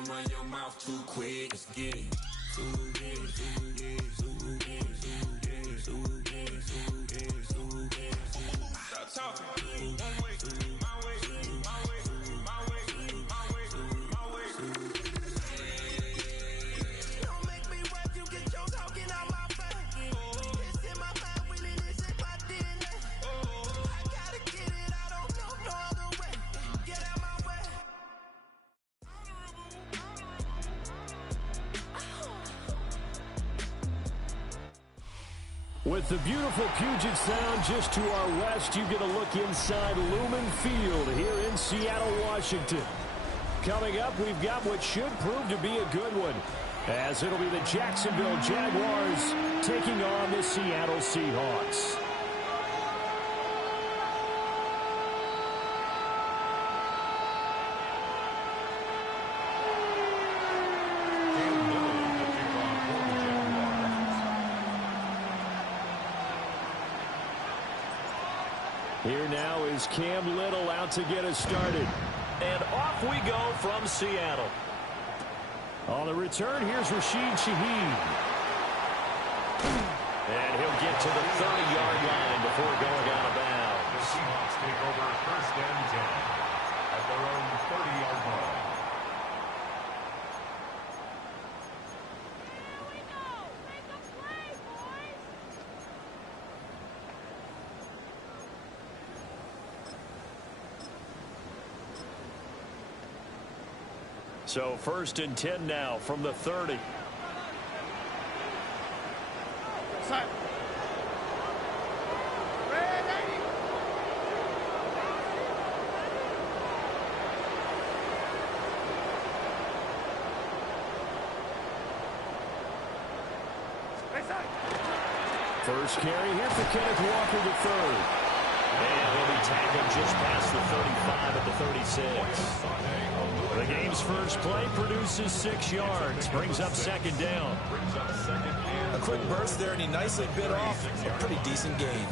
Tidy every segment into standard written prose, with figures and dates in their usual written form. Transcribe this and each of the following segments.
don't run your mouth too quick. Let's get it. Stop talking. One way, my way, my way, my way, my way, my way. Don't make me work, you get your talking out my face. It's in my mind, really, it's in my DNA. I gotta get it, I don't know no other way. Get out my way. With the beautiful Puget Sound just to our west, you get a look inside Lumen Field here in Seattle, Washington. Coming up, we've got what should prove to be a good one, as it'll be the Jacksonville Jaguars taking on the Seattle Seahawks. Here now is Cam Little out to get us started. And off we go from Seattle. On the return, here's Rashid Shaheed. And he'll get to the 30-yard line before going out of bounds. The Seahawks take over first and 10 at their own 30-yard line. So first and 10 now from the 30. Set. Ready. First carry here for Kenneth Walker the third. And he'll be tackled just past the 35 at the 36. The game's first play produces 6 yards, brings up second down. A quick burst there, and he nicely bit off a pretty decent gain.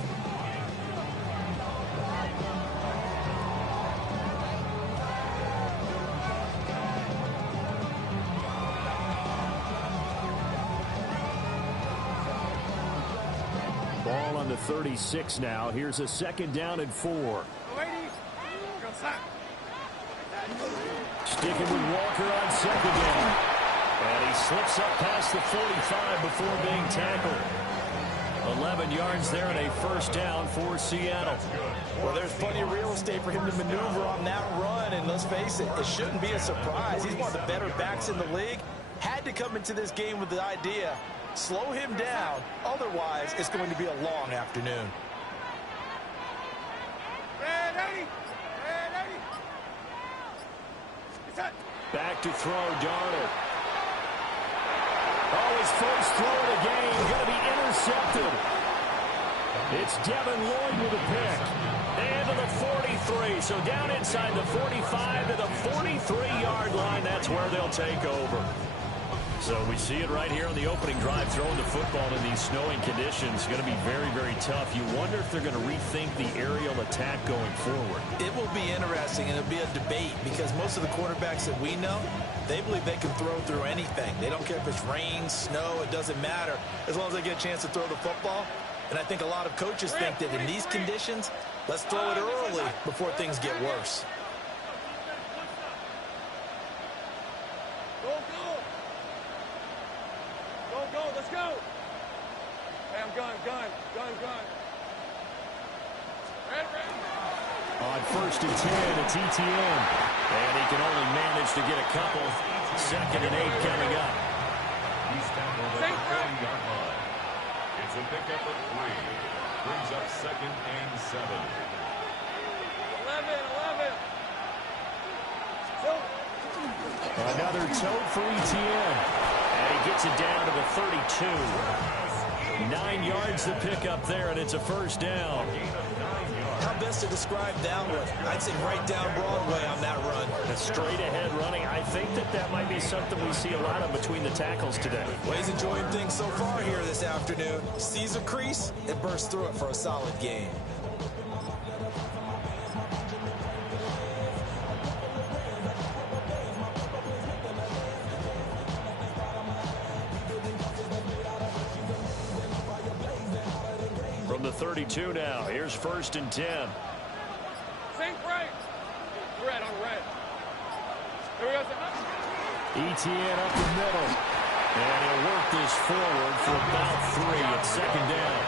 Ball on the 36 now. Here's a second down and 4. Sticking with Walker on second down. And he slips up past the 45 before being tackled. 11 yards there and a first down for Seattle. Well, there's plenty of real estate for him to maneuver on that run, and let's face it, it shouldn't be a surprise. He's one of the better backs in the league. Had to come into this game with the idea, slow him down, otherwise it's going to be a long afternoon. Back to throw, Darnold. Oh, his first throw of the game, going to be intercepted. It's Devin Lloyd with a pick. And to the 43, so down inside the 45 to the 43-yard line. That's where they'll take over. So we see it right here on the opening drive, throwing the football in these snowing conditions. Going to be very, very tough. You wonder if they're going to rethink the aerial attack going forward. It will be interesting, and it'll be a debate, because most of the quarterbacks that we know, they believe they can throw through anything. They don't care if it's rain, snow, it doesn't matter, as long as they get a chance to throw the football. And I think a lot of coaches think that in these conditions, let's throw it early before things get worse. Let's go. Hey, I'm gun. On first and 10, it's ETN. And he can only manage to get a couple. Second and 8 coming up. He's tackled at the 30-yard line. It's a pickup of 3. Brings up second and 7. 11. Another toe for ETN. And he gets it down to the 32. 9 yards to pick up there, and it's a first down. How best to describe that one? I'd say right down Broadway on that run. A straight ahead running. I think that might be something we see a lot of between the tackles today. Well, he's enjoying things so far here this afternoon. Sees a crease and bursts through it for a solid gain. 32 now. Here's 1st and 10. Sink right. Red on red. Here we go. Etienne up the middle. And he'll work this forward for about 3 at 2nd down.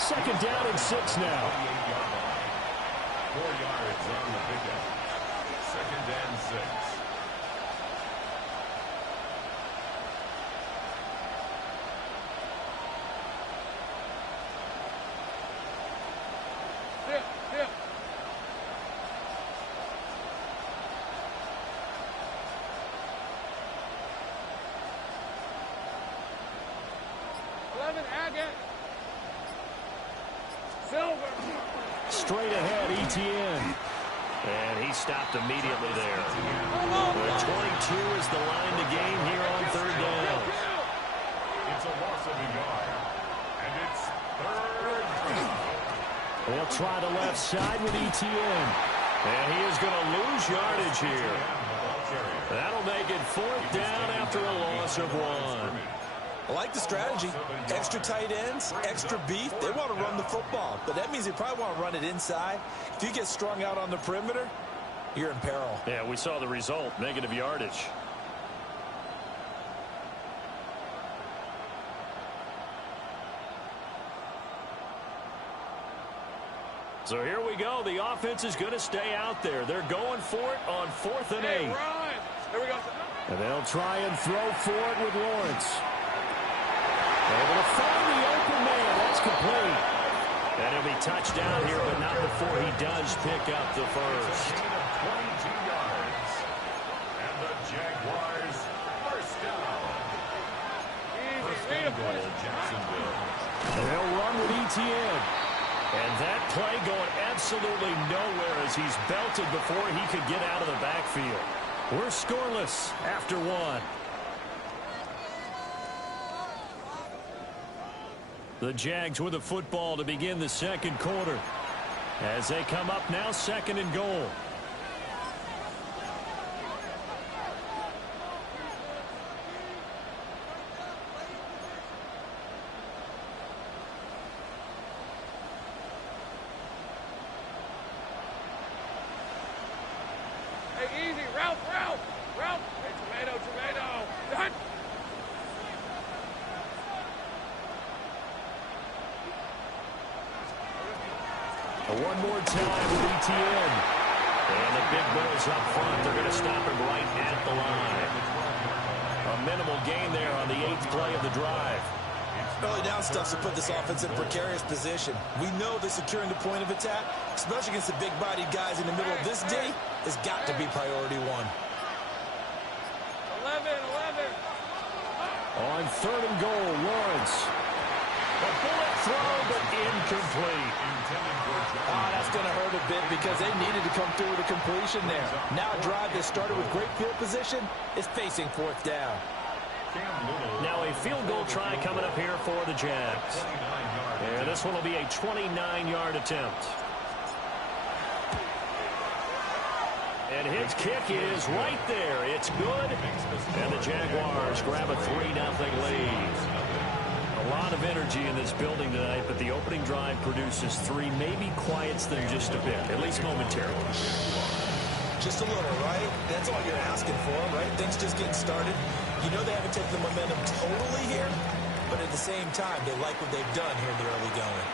2nd down and 6 now. 4 yards on the pickup. 2nd and 6. Dip. 11 Agate. Silver. Straight ahead, Etienne. And he stopped immediately there. The 22 is the line to gain here on 3rd down. It's a loss of a yard. And it's 3rd down. They'll try the left side with Etienne. And he is going to lose yardage here. That'll make it 4th down after a loss of 1. I like the strategy. Extra tight ends, extra beef. They want to run the football, but that means they probably want to run it inside. If you get strung out on the perimeter, you're in peril. Yeah, we saw the result, negative yardage. So here we go. The offense is going to stay out there. They're going for it on 4th and 8. Hey, run. Here we go. And they'll try and throw for it with Lawrence. Able to find the open man. That's complete. And he'll be touched down here, but not before he does pick up the first. Gain of 22 yards. And the Jaguars first down. First and goal, Jacksonville. And they'll run with Etienne. And that play going absolutely nowhere as he's belted before he could get out of the backfield. We're scoreless after 1. The Jags with the football to begin the 2nd quarter. As they come up now, 2nd and goal. Hey, easy. Route. Hey, tomato. Done. One more time with Etienne. And the big boys up front, they're going to stop him right at the line. A minimal gain there on the 8th play of the drive. Early down stuff to put this offense in a precarious position. We know that securing the point of attack, especially against the big-bodied guys in the middle of this D, has got to be priority 1. 11. On 3rd and goal, Lawrence. A bullet throw, but incomplete. Oh, that's going to hurt a bit because they needed to come through with a completion there. Now a drive that started with great field position is facing 4th down. Now a field goal try coming up here for the Jags. And this one will be a 29-yard attempt. And his kick is right there. It's good. And the Jaguars grab a 3-0 lead. A lot of energy in this building tonight, but the opening drive produces 3, maybe quiets them just a bit, at least momentarily. Just a little, right? That's all you're asking for, right? Things just getting started. You know they haven't taken the momentum totally here, but at the same time, they like what they've done here in the early going.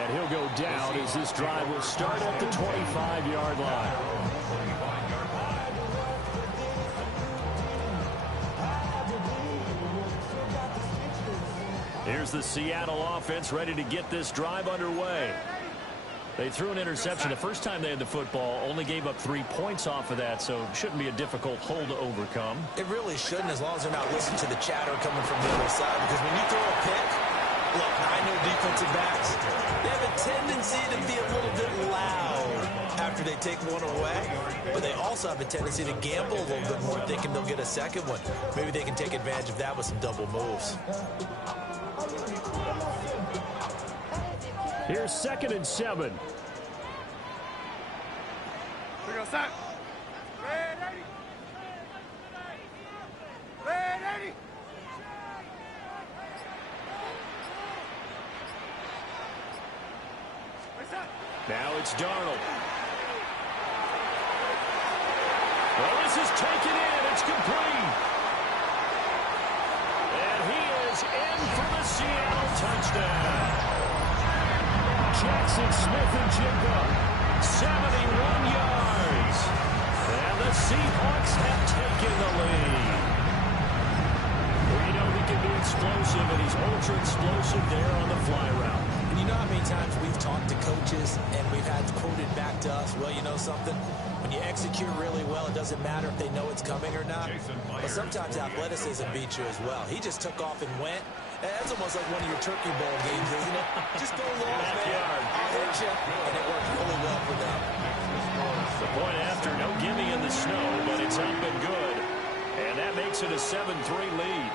And he'll go down as this drive will start at the 25-yard line. Here's the Seattle offense ready to get this drive underway. They threw an interception the first time they had the football, only gave up 3 points off of that, so it shouldn't be a difficult hole to overcome. It really shouldn't, as long as they're not listening to the chatter coming from the other side, because when you throw a pick, look, I know defensive backs, they have a tendency to be a little bit loud after they take one away, but they also have a tendency to gamble a little bit more, thinking they'll get a second one. Maybe they can take advantage of that with some double moves. Here's 2nd and 7. We go sack. Now it's Darnold. Well, this is taken in. It's complete. And he is in for the Seattle touchdown. Jackson Smith-Njigba, 71 yards. And the Seahawks have taken the lead. Well, you know he can be explosive, and he's ultra-explosive there on the fly route. And you know how many times we've talked to coaches and we've had quoted back to us, well, you know something? When you execute really well, it doesn't matter if they know it's coming or not. But sometimes athleticism beats you as well. He just took off and went. That's almost like one of your Turkey Bowl games, isn't it? Just go long, man. I'll hit you. And it worked really well for them. The point after, no gimme in the snow, but it's up and good. And that makes it a 7-3 lead.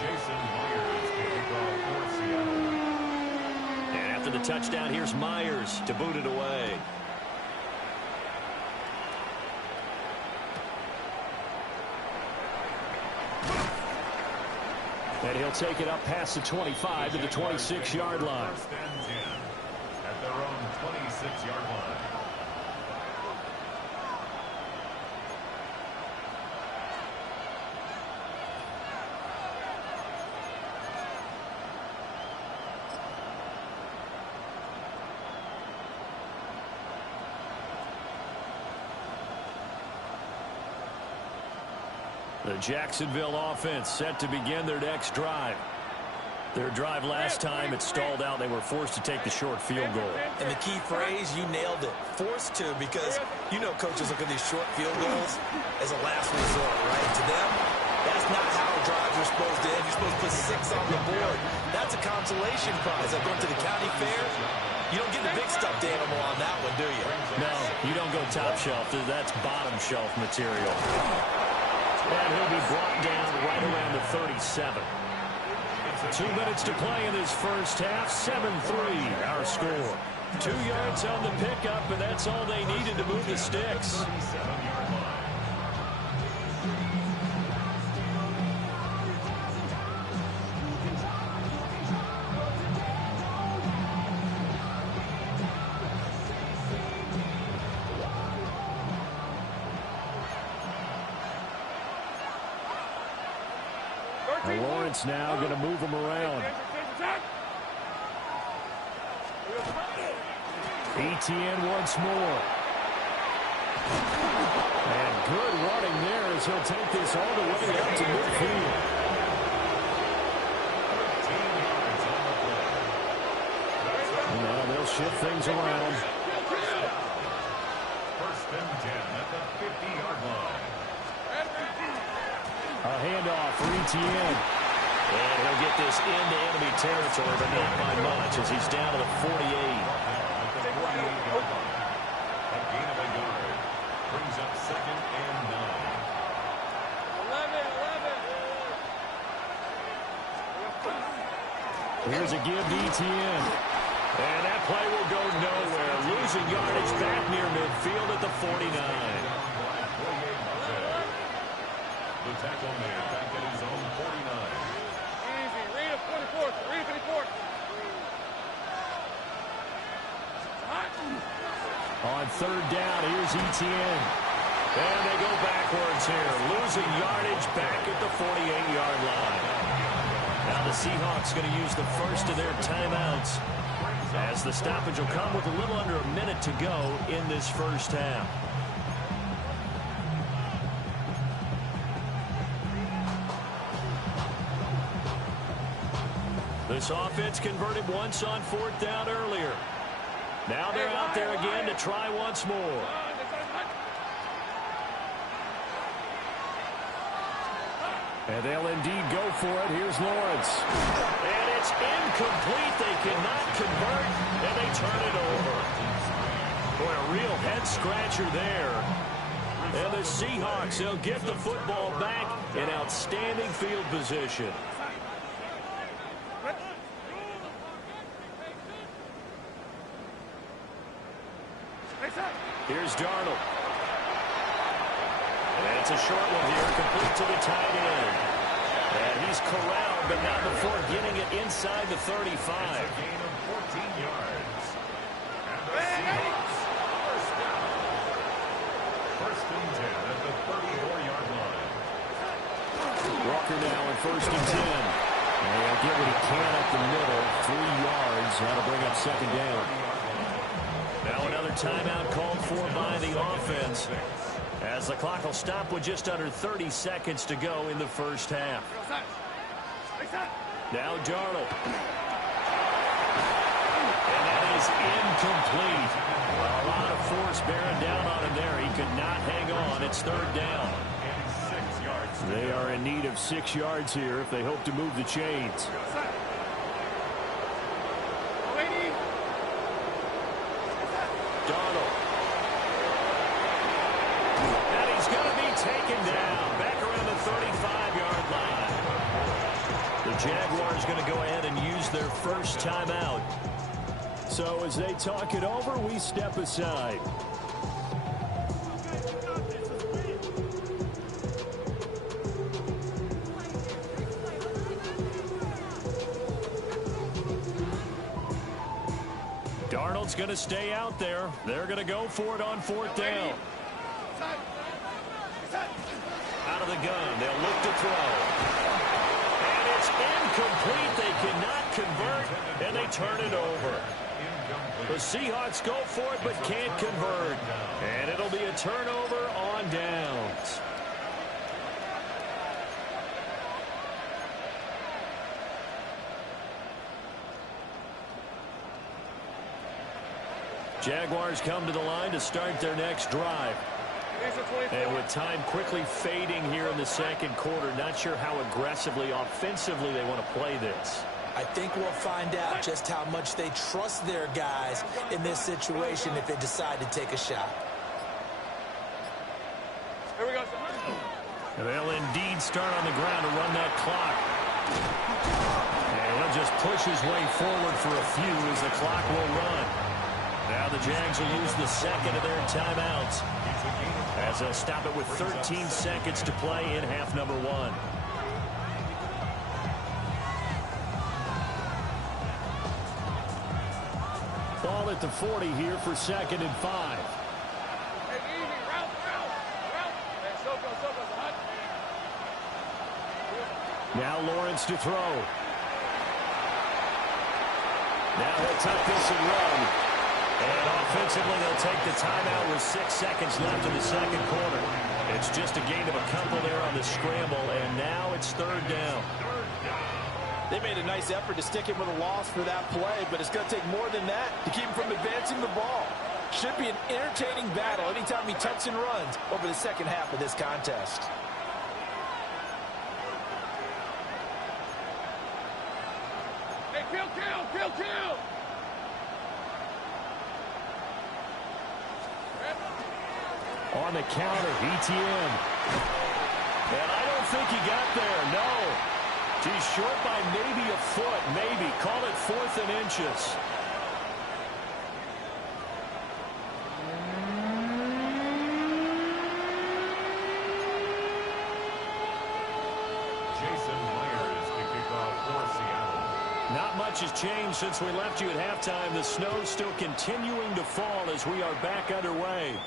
Jason Myers to kick off for Seattle. And after the touchdown, here's Myers to boot it away. And he'll take it up past the 25 to the 26-yard line. First and 10 at their own 26-yard line. The Jacksonville offense set to begin their next drive. Their drive last time, it stalled out. They were forced to take the short field goal. And the key phrase, you nailed it. Forced to, because you know coaches look at these short field goals as a last resort, right? To them, that's not how drives are supposed to end. You're supposed to put 6 on the board. That's a consolation prize. Like going to the county fair, you don't get the big stuffed animal on that one, do you? No, you don't go top shelf. That's bottom shelf material. And he'll be brought down right around the 37. 2 minutes to play in this first half. 7-3 our score. 2 yards on the pickup, and that's all they needed to move the sticks. Lawrence now going to move him around. Etienne once more. And good running there as he'll take this all the way up to midfield. Well, they'll shift things around. First and 10 at the 50-yard line. A handoff for Etienne. And he'll get this into enemy territory, but not by much as he's down to the 48. At the 48-yard line. A gain of a yard. Brings up second and 9. Here's a give to Etienne. And that play will go nowhere. Losing yardage back near midfield at the 49. The tackle made back at his own 49. Easy. Read it 24th. Read it 24th. On third down, here's Etienne. And they go backwards here. Losing yardage back at the 48-yard line. Now the Seahawks going to use the first of their timeouts as the stoppage will come with a little under a minute to go in this first half. This offense converted once on fourth down earlier. Now they're out there again to try once more. And they'll indeed go for it. Here's Lawrence. And it's incomplete. They cannot convert, and they turn it over. Boy, a real head-scratcher there. And the Seahawks, they'll get the football back in outstanding field position. Here's Darnold. And it's a short one here, complete to the tight end. And he's corralled, but not before getting it inside the 35. It's a gain of 14 yards. And the Seahawks, first down. First and 10 at the 34-yard line. Walker now in first and 10. And he'll get what he can up the middle. 3 yards. That'll bring up second down. Now another timeout called for by the offense, as the clock will stop with just under 30 seconds to go in the first half. Now Darnold. And that is incomplete. A lot of force bearing down on him there. He could not hang on. It's third down. They are in need of 6 yards here if they hope to move the chains. Darnold. And he's going to be taken down back around the 35-yard line. The Jaguars going to go ahead and use their first timeout. So as they talk it over, we step aside. Darnold's going to stay out there. They're going to go for it on fourth down. Out of the gun. They'll look to throw. And it's incomplete. They cannot convert, and they turn it over. The Seahawks go for it but can't convert. And it'll be a turnover on downs. Jaguars come to the line to start their next drive. And with time quickly fading here in the second quarter, not sure how aggressively, offensively they want to play this. I think we'll find out just how much they trust their guys in this situation if they decide to take a shot. Here we go. And they'll indeed start on the ground to run that clock. And he'll just push his way forward for a few as the clock will run. Now the Jags will use the second of their timeouts, as they'll stop it with 13 seconds to play in half number one. Ball at the 40 here for second and 5. Hey, easy. Route. Hey, Soko, hot. Now Lawrence to throw. Now he'll tuck this and run. And offensively, they'll take the timeout with 6 seconds left in the second quarter. It's just a gain of a couple there on the scramble, and now it's third down. They made a nice effort to stick him with a loss for that play, but it's going to take more than that to keep him from advancing the ball. Should be an entertaining battle anytime he tucks and runs over the second half of this contest. Hey, kill. On the counter, ETN. And I don't think he got there, no. He's short by maybe a foot, maybe. Call it 4th and inches. Jason Myers to kick off for Seattle. Not much has changed since we left you at halftime. The snow's still continuing to fall as we are back underway.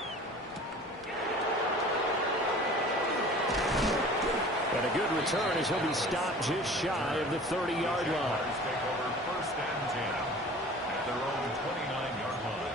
And a good return as he'll be stopped just shy of the 30-yard line. Take over first and 10 at their own 29-yard line.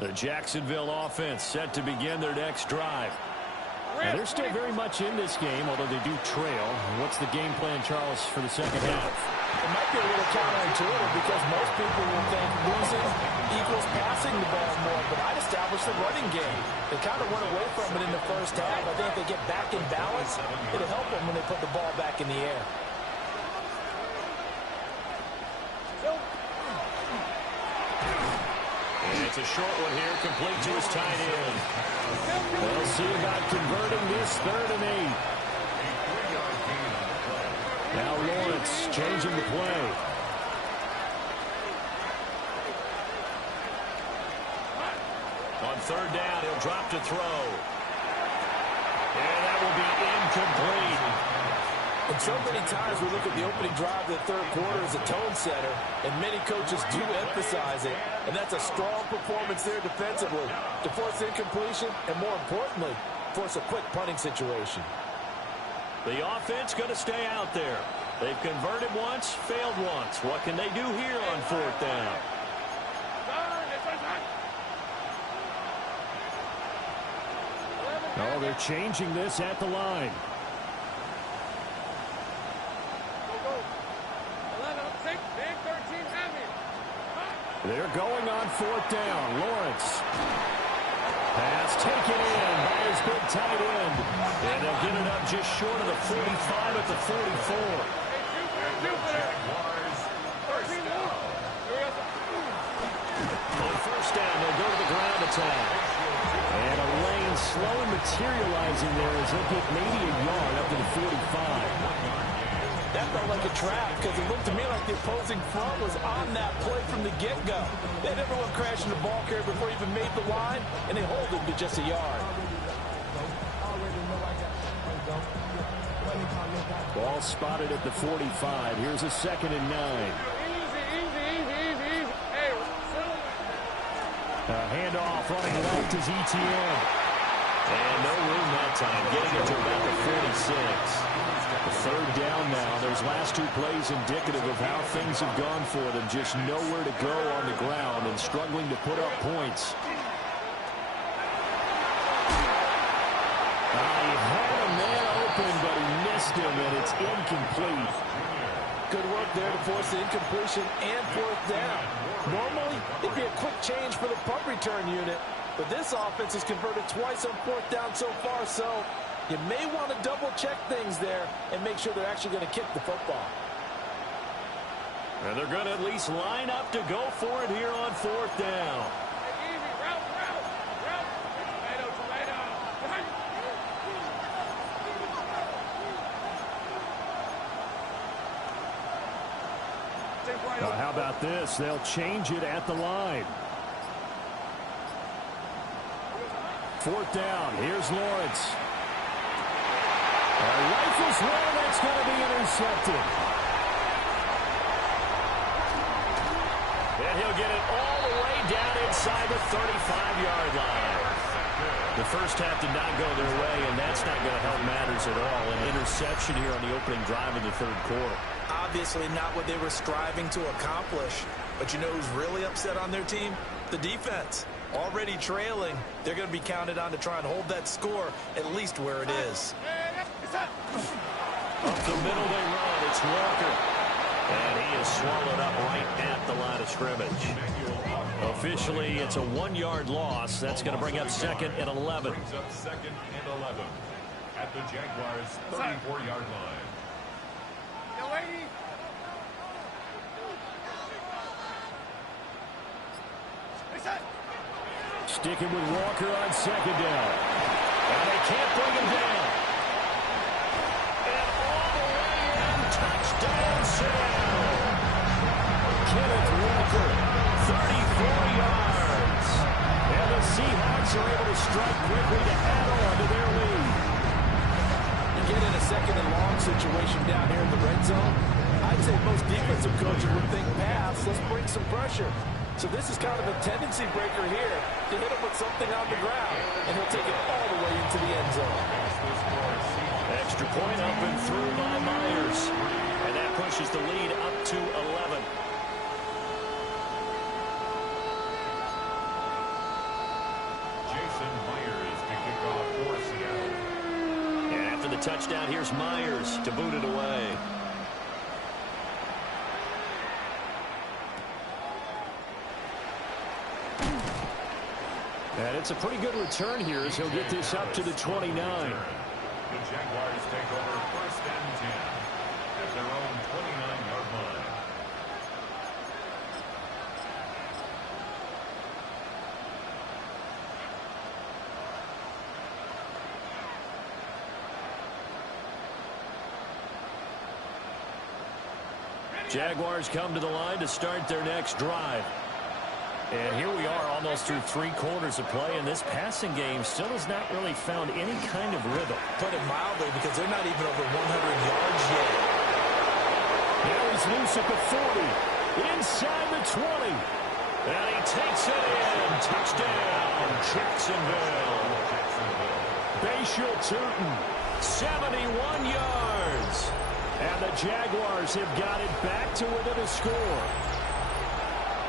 The Jacksonville offense set to begin their next drive. And they're still very much in this game, although they do trail. What's the game plan, Charles, for the second half? It might be a little counterintuitive because most people will think losing equals passing the ball more, but I'd establish the running game. They kind of went away from it in the first half. I think if they get back in balance, it'll help them when they put the ball back in the air. And it's a short one here, complete to his tight end. They'll see about converting this 3rd and 8. Now Lawrence changing the play. On 3rd down, he'll drop to throw. And that will be incomplete. And so many times we look at the opening drive of the 3rd quarter as a tone setter, and many coaches do emphasize it. And that's a strong performance there defensively to force incompletion and, more importantly, force a quick punting situation. The offense going to stay out there. They've converted once, failed once. What can they do here on 4th down? Oh, they're changing this at the line. They're going on 4th down. Lawrence. Pass taken in by his big tight end. And they'll get it up just short of the 45 at the 44. On 1st down, they'll go to the ground attack. And a lane slowly materializing there as they'll get maybe a yard up to the 45. That felt like a trap because it looked to me like the opposing front was on that play from the get-go. They had everyone crashing the ball carrier before he even made the line, and they hold him to just a yard. Ball spotted at the 45. Here's a 2nd and 9. A handoff running left is ETN. And no room that time, getting it to about the 46. The 3rd down now. Those last 2 plays indicative of how things have gone for them. Just nowhere to go on the ground and struggling to put up points. He had a man open, but he missed him, and it's incomplete. Good work there to force the incompletion and 4th down. Normally, it'd be a quick change for the punt return unit, but this offense has converted twice on 4th down so far, so you may want to double-check things there and make sure they're actually going to kick the football. And they're going to at least line up to go for it here on 4th down. Now, how about this? They'll change it at the line. 4th down. Here's Lawrence. Rifles one, that's going to be intercepted. And he'll get it all the way down inside the 35-yard line. The first half did not go their way, and that's not going to help matters at all. An interception here on the opening drive of the 3rd quarter. Obviously not what they were striving to accomplish. But you know who's really upset on their team? The defense. Already trailing, they're going to be counted on to try and hold that score at least where it is. Up the middle they run. It's Walker. And he is swallowed up right at the line of scrimmage. Officially, it's a 1-yard loss. That's going to bring up 2nd and 11. Brings up 2nd and 11 at the Jaguars' 34-yard line. Sticking with Walker on 2nd down. And they can't bring him down. And all the way in, touchdown Sam. Kenneth Walker, 34 yards. And the Seahawks are able to strike quickly to add on to their lead. You get in a 2nd and long situation down here in the red zone, I'd say most defensive coaches would think pass, let's bring some pressure. So this is kind of a tendency breaker here to hit him with something on the ground, and he'll take it all the way into the end zone. Extra point up and through by Myers. And that pushes the lead up to 11. Jason Myers to kick off for Seattle. And after the touchdown, here's Myers to boot it away. And it's a pretty good return here as he'll get this up to the 29. The Jaguars take over 1st and 10 at their own 29-yard line. Jaguars come to the line to start their next drive. And here we are almost through 3 quarters of play, and this passing game still has not really found any kind of rhythm. Put it mildly, because they're not even over 100 yards yet. Now he's loose at the 40, inside the 20. And he takes it in. Touchdown, Jacksonville. Bashal Tutin, 71 yards. And the Jaguars have got it back to within a score.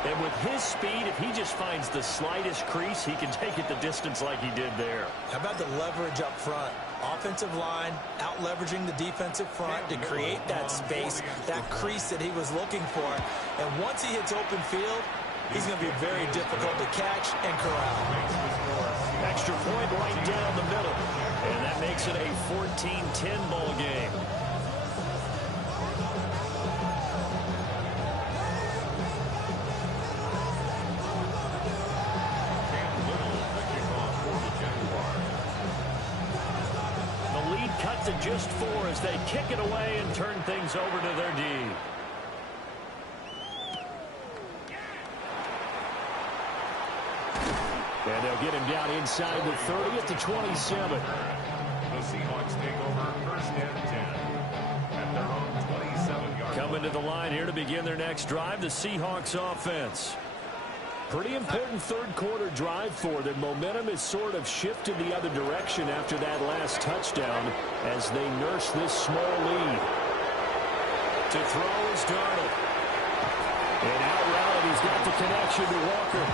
And with his speed, if he just finds the slightest crease, he can take it the distance like he did there. How about the leverage up front? Offensive line out leveraging the defensive front to create that space, that crease that he was looking for. And once he hits open field, he's going to be very difficult to catch and corral. Extra point right down the middle. And that makes it a 14-10 ball game. To just 4 as they kick it away and turn things over to their D. And they'll get him down inside the 30 at the 27. The Seahawks take over 1st and 10 at their own 27-yard line. Coming to the line here to begin their next drive, the Seahawks offense. Pretty important third-quarter drive for them. Momentum has sort of shifted the other direction after that last touchdown as they nurse this small lead. To throw is Darnold. And out route, he's got the connection to Walker.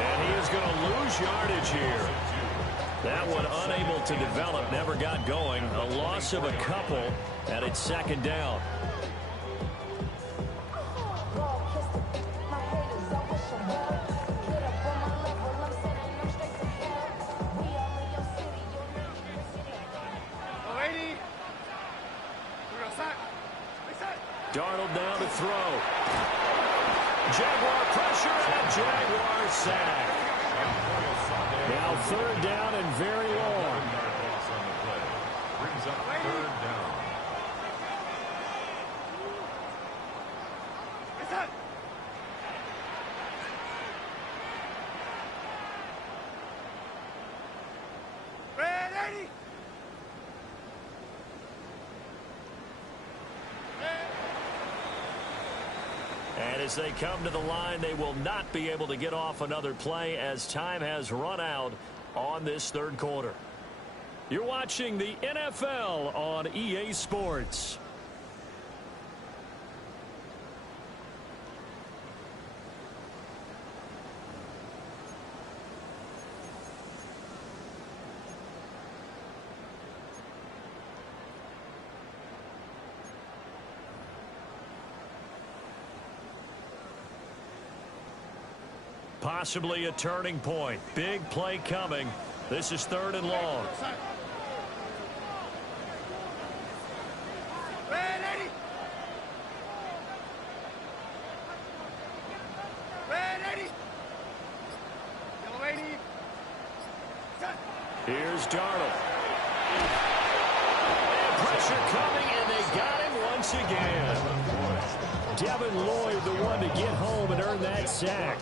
And he is going to lose yardage here. That one unable to develop, never got going. A loss of a couple, and it's 2nd down. Darnold now to throw. Jaguar pressure and a Jaguar sack. Now 3rd down and very long. Brings up 3rd down. And as they come to the line, they will not be able to get off another play as time has run out on this 3rd quarter. You're watching the NFL on EA Sports. Possibly a turning point. Big play coming. This is 3rd and long. Here's Darnold. And pressure coming, and they got him once again. Devin Lloyd, the one to get home and earn that sack.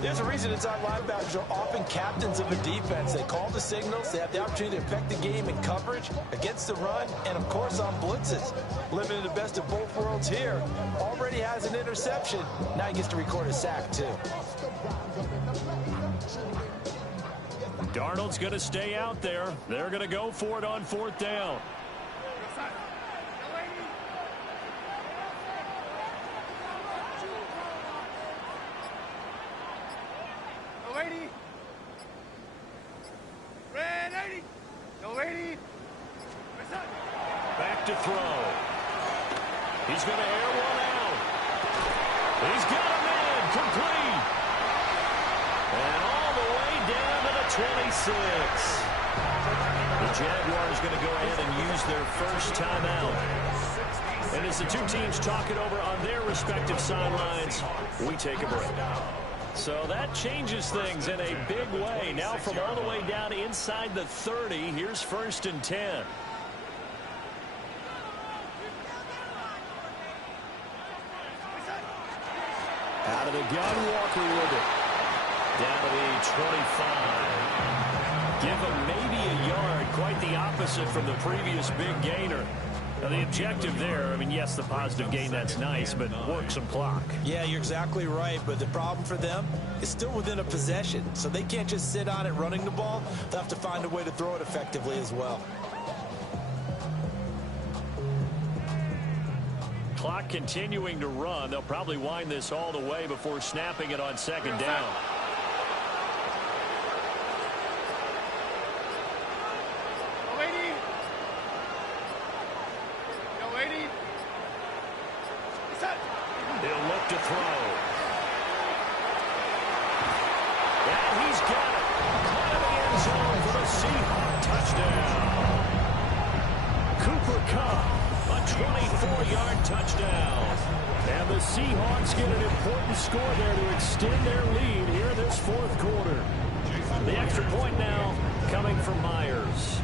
There's a reason inside linebackers are often captains of a defense. They call the signals. They have the opportunity to affect the game in coverage, against the run, and, of course, on blitzes. Living in the best of both worlds here. Already has an interception. Now he gets to record a sack, too. Darnold's going to stay out there. They're going to go for it on 4th down. Back to throw. He's going to air one out. He's got a man complete. And all the way 26. The Jaguars going to go ahead and use their first timeout. And as the two teams talk it over on their respective sidelines, we take a break. So that changes things in a big way. Now from all the way down inside the 30, here's 1st and 10. Out of the gun, Walker with it. Down to the 25. Give him maybe a yard, quite the opposite from the previous big gainer. Now the objective there, I mean, yes, the positive gain, that's nice, but work some clock. Yeah, you're exactly right, but the problem for them is still within a possession, so they can't just sit on it running the ball. They'll have to find a way to throw it effectively as well. Clock continuing to run. They'll probably wind this all the way before snapping it on 2nd down. They'll look to throw. And he's got it. Caught in the end zone for the Seahawks touchdown. Cooper Kupp, a 24-yard touchdown. And the Seahawks get an important score there to extend their lead here in this 4th quarter. The extra point now coming from Myers.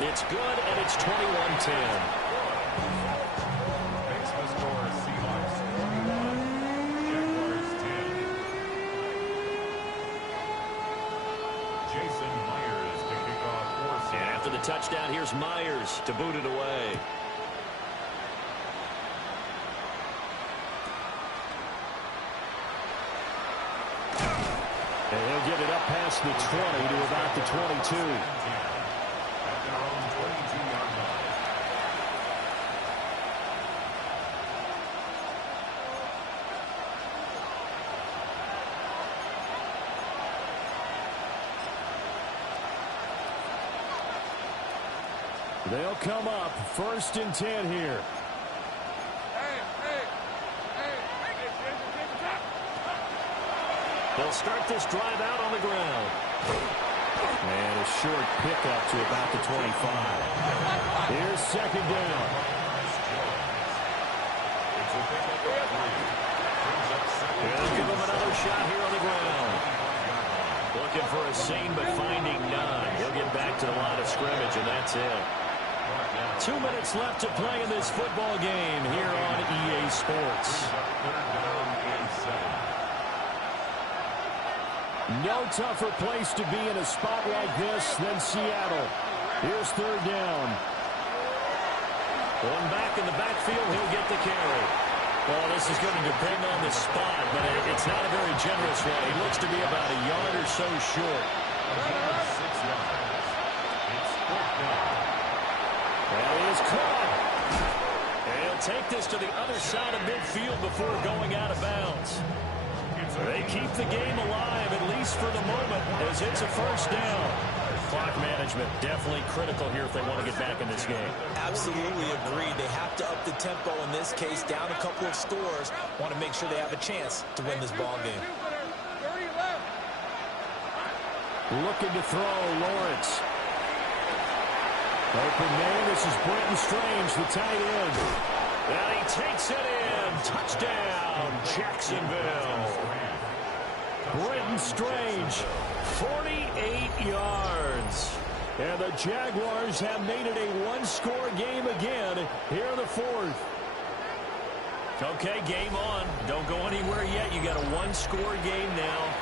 It's good, and it's 21-10. Makes the score Seahawks 41, Jaguars 10. Jason Myers to kick off for Seahawks. And after the touchdown, here's Myers to boot it away. And he'll get it up past the 20 to about the 22. At their own 22-yard line. They'll come up 1st and 10 here. They'll start this drive out on the ground. And a short pickup to about the 25. Here's 2nd down. They'll give him another shot here on the ground. Looking for a seam, but finding none. He'll get back to the line of scrimmage, and that's it. 2 minutes left to play in this football game here on EA Sports. No tougher place to be in a spot like this than Seattle. Here's 3rd down. One back in the backfield, he'll get the carry. Well, this is going to depend on the spot, but it's not a very generous one. He looks to be about a yard or so short. 6 yards. It's 4th down. Well, he is caught. And he'll take this to the other side of midfield before going out of bounds. They keep the game alive, at least for the moment, as it's a 1st down. Clock management definitely critical here if they want to get back in this game. Absolutely agreed. They have to up the tempo in this case, down a couple of scores. Want to make sure they have a chance to win this ball game. Looking to throw, Lawrence. Open man, this is Brenton Strange, the tight end. And he takes it in. Touchdown, Jacksonville. Brenton Strange, 48 yards. And the Jaguars have made it a one-score game again here in the 4th. Okay, game on. Don't go anywhere yet. You got a one-score game now.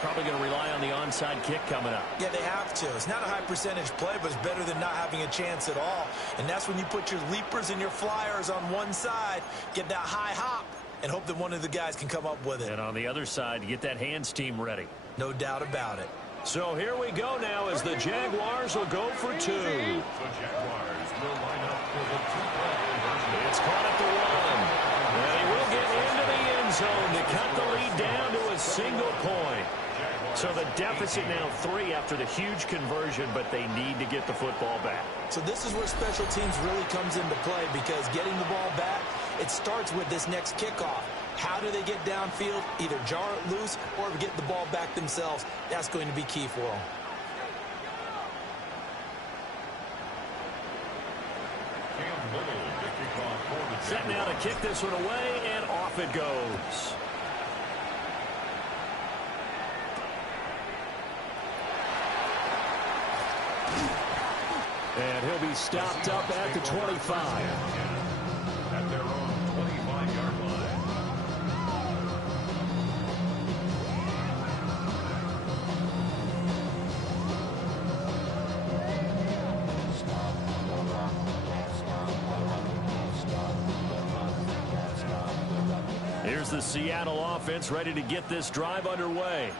Probably going to rely on the onside kick coming up. Yeah, they have to. It's not a high percentage play, but it's better than not having a chance at all. And that's when you put your leapers and your flyers on one side, get that high hop, and hope that one of the guys can come up with it. And on the other side, you get that hands team ready. No doubt about it. So here we go now as the Jaguars will go for 2. The Jaguars will line up for the 2-point conversion. It's caught at the 1. And he will get into the end zone to cut the lead down to a single point. So the deficit now 3 after the huge conversion, but they need to get the football back. So this is where special teams really comes into play, because getting the ball back, it starts with this next kickoff. How do they get downfield? Either jar it loose or get the ball back themselves. That's going to be key for them. Set now to kick this one away, and off it goes. And he'll be stopped up at the 25. At their own 25-yard line. Here's the Seattle offense ready to get this drive underway.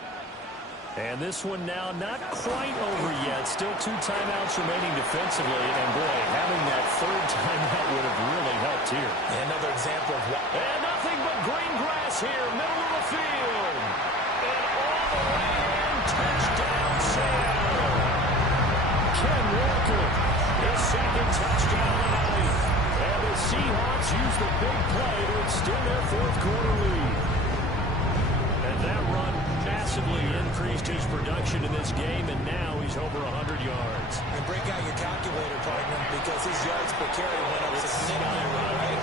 And this one now not quite over yet. Still 2 timeouts remaining defensively. And, boy, having that third timeout would have really helped here. Another example of what... And nothing but green grass here, middle of the field. And all the way in, touchdown Seattle. Ken Walker, his second touchdown of the night. And the Seahawks use the big play to extend their fourth-quarter lead. And that run massively increased his production in this game, and now he's over 100 yards. And break out your calculator, partner, because his yards per carry went up significantly, right?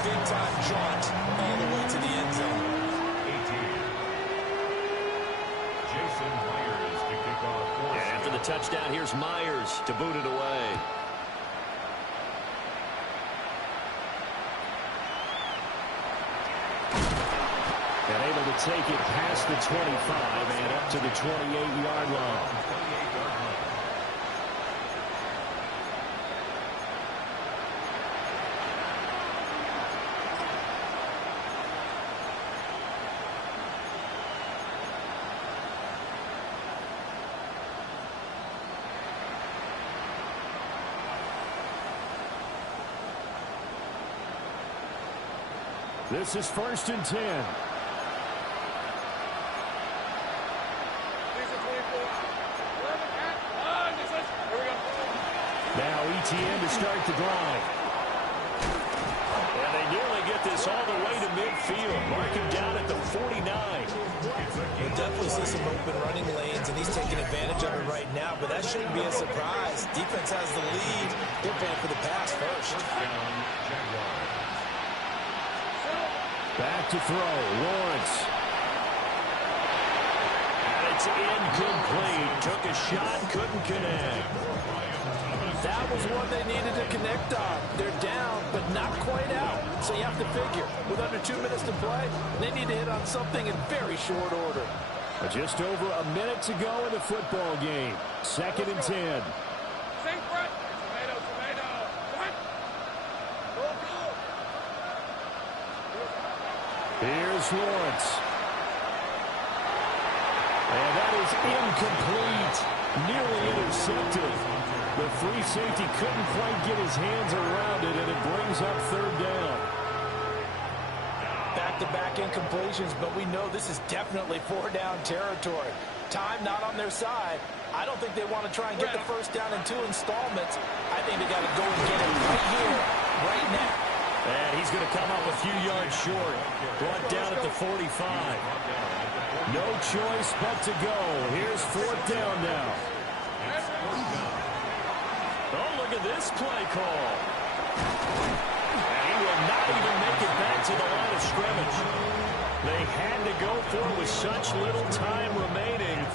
Big-time jaunt all the way to the end zone. 18. Jason Myers to kick off. And after the touchdown, here's Myers to boot it away. And able to take it past the 25 and up to the 28-yard line. This is 1st and 10. Now ETN to start the drive. And they nearly get this all the way to midfield. Mark him down at the 49. We'll definitely see some open running lanes, and he's taking advantage of it right now, but that shouldn't be a surprise. Defense has the lead. They're playing for the pass first. Back to throw. Lawrence. And it's incomplete. Took a shot, couldn't connect. That was what they needed to connect on. They're down, but not quite out. So you have to figure, with under 2 minutes to play, they need to hit on something in very short order. Just over a minute to go in the football game. 2nd and 10. Sink, Brett. Tomato, tomato. What? Go, go. Here's Lawrence. And that is incomplete. Nearly intercepted. The free safety couldn't quite get his hands around it, and it brings up 3rd down. Back-to-back incompletions, but we know this is definitely 4-down territory. Time not on their side. I don't think they want to try and get the first down in 2 installments. I think they got to go and get it right here, right now. And he's going to come up a few yards short. Brought down at the 45. No choice but to go. Here's 4th down now. Oh, look at this play call. And he will not even make it back to the line of scrimmage. They had to go for it with such little time remaining.